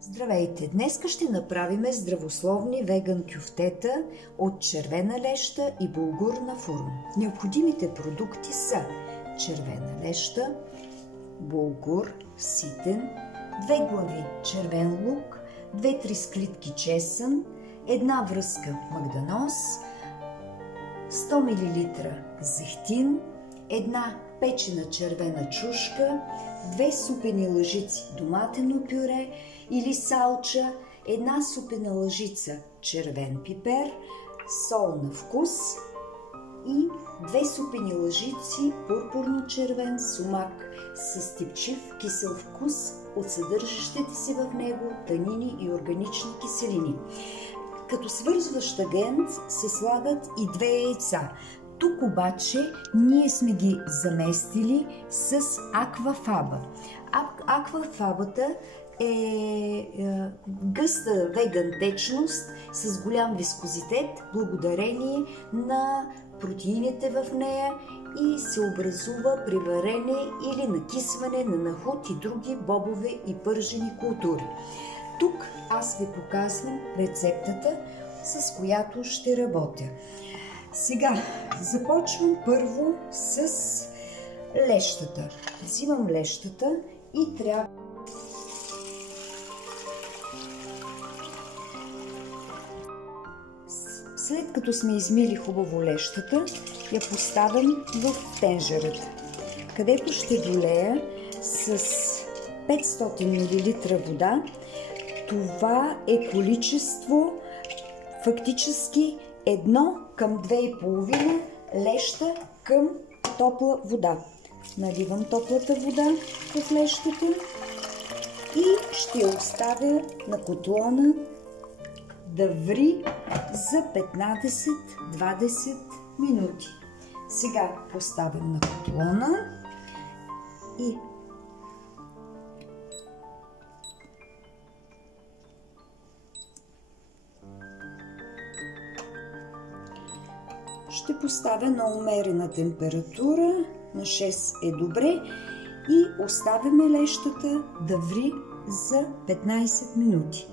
Здравейте! Днес ще направим здравословни веган кюфтета от червена леща и булгур на фурно. Необходимите продукти са червена леща, булгур ситен, 2 глави червен лук, 2-3 склитки чесън, 1 връзка магданоз, 100 мл зехтин, 1 печена червена чушка, 2 супени лъжици доматено пюре или салча, 1 супена лъжица червен пипер, сол на вкус и 2 супени лъжици пурпурно-червен сумак с типчив кисел вкус от съдържащите се в него танини и органични киселини. Като свързващ агент се слагат и 2 яйца. Тук обаче ние сме ги заместили с аквафаба. Аквафабата е гъста веган течност с голям вискозитет, благодарение на протеините в нея и се образува при варене или накисване на нахут и други бобове и пържени култури. Тук аз ви показвам рецептата, с която ще работя. Сега започвам първо с лещата. Взимам лещата и трябва след като сме измили хубаво лещата, я поставям в тенжерата, където ще долея с 500 мл вода. Това е количество фактически 1 към 2,5 леща към топла вода. Наливам топлата вода в лещата и ще я оставя на котлона да ври за 15-20 минути. Сега поставям на котлона и ще поставя на умерена температура, на 6 е добре, и оставяме лещата да ври за 15 минути.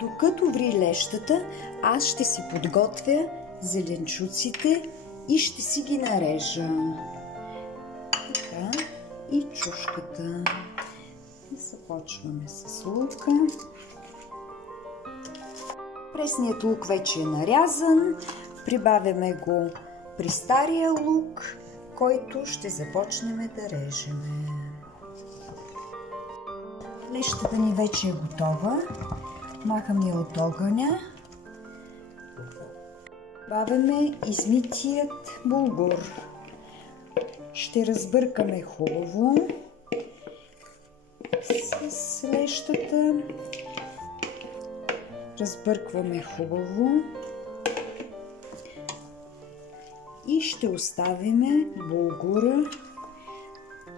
Докато ври лещата, аз ще си подготвя зеленчуците и ще си ги нарежа. Така, и чушката. Започваме с лука. Пресният лук вече е нарязан. Прибавяме го при стария лук, който ще започнем да режем. Лещата ни вече е готова. Махам я от огъня. Добавяме измитият булгур. Ще разбъркаме хубаво с лещата. Разбъркваме хубаво. И ще оставим булгура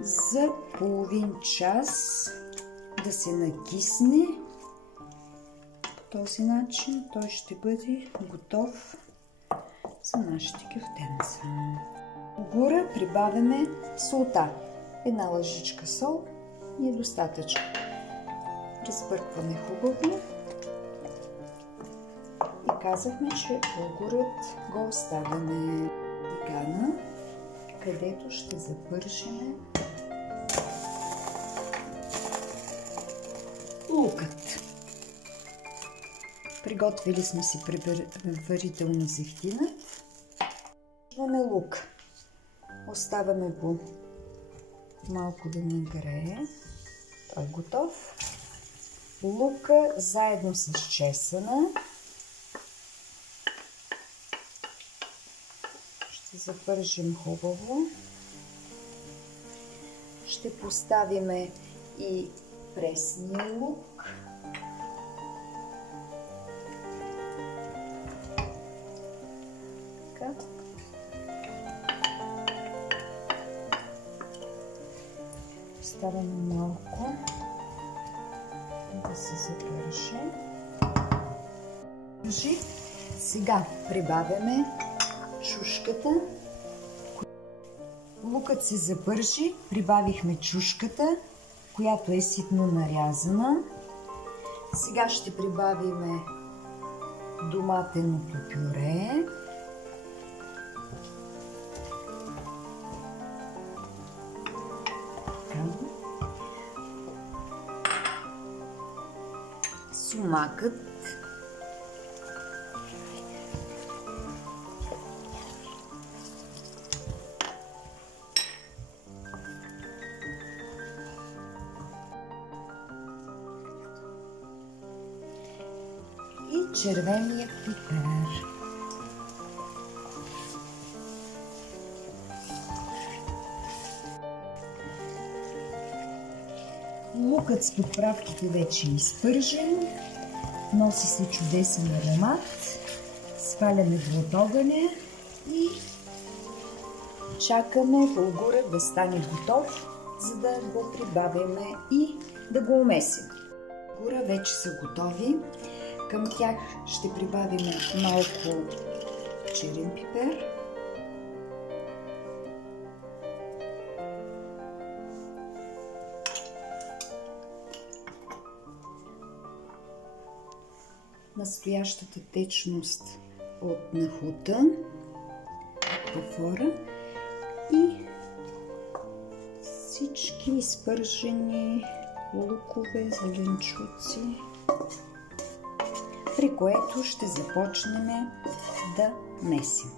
за половин час да се накисне. По този начин той ще бъде готов за нашите кюфтенца. Булгура прибавяме солта. 1 лъжичка сол и е достатъчно. Разбъркваме хубаво. И казахме, че булгурът го оставяме тигана, където ще запържим лукът. Приготвили сме си предварително зехтина. Имаме лук. Оставяме го малко да ни грее. Той е готов. Лука заедно с чесъна. Ще запържим хубаво. Ще поставим и пресния лук. Така. Поставяме малко да се запърже. Сега прибавяме чушката. Лукът се запържи, прибавихме чушката, която е ситно нарязана. Сега ще прибавим доматеното пюре. Сумакът. И червения пипер. Лукът с подправките вече е изпържен. Носи се чудесен аромат. Сваляме го от огъня и чакаме булгура да стане готов, за да го прибавяме и да го умесим. Булгура вече са готови. Към тях ще прибавим малко черен пипер. Настоящата течност от нахута, пафора и всички изпържени лукове, зеленчуци, при което ще започнем да месим.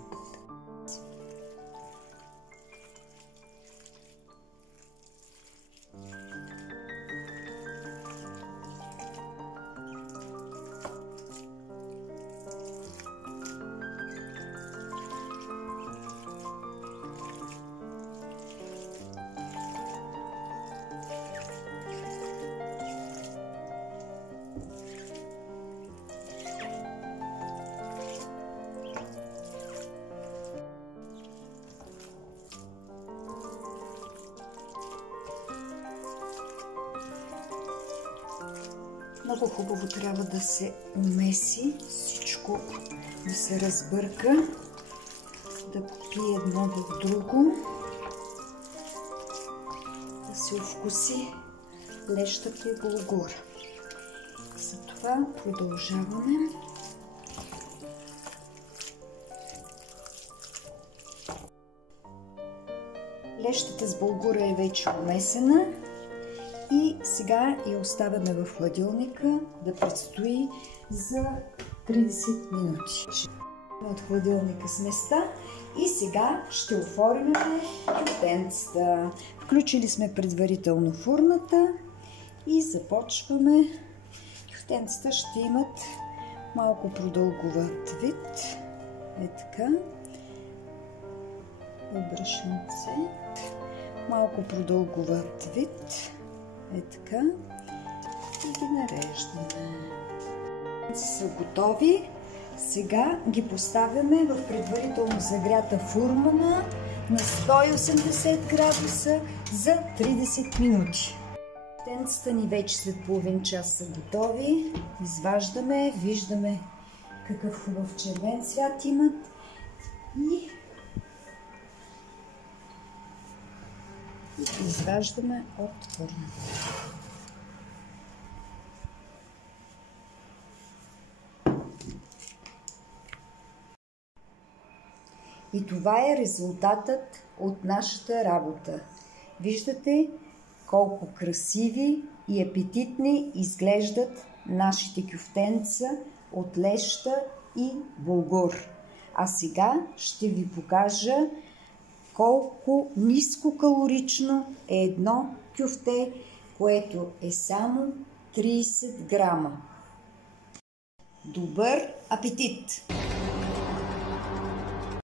Много хубаво трябва да се умеси, всичко да се разбърка, да попие едно в друго, да се овкуси лещата и булгура. Затова продължаваме. Лещата с булгура е вече умесена. И сега я оставяме в хладилника да предстои за 30 минути. От хладилника с места и сега ще оформим кюфтенцата. Включили сме предварително фурната и започваме. Кюфтенцата ще имат малко продълговат вид. Е така. Брашенце. Малко продълговат вид. Е така. И ги нареждаме. Са готови. Сега ги поставяме в предварително загрята фурмана на 180 градуса за 30 минути. Кюфтенцата ни вече след половин час са готови. Изваждаме, виждаме какъв хубав червен цвят имат и изваждаме от фурната. И това е резултатът от нашата работа. Виждате колко красиви и апетитни изглеждат нашите кюфтенца от леща и булгур. А сега ще ви покажа колко нискокалорично е едно кюфте, което е само 30 грама. Добър апетит!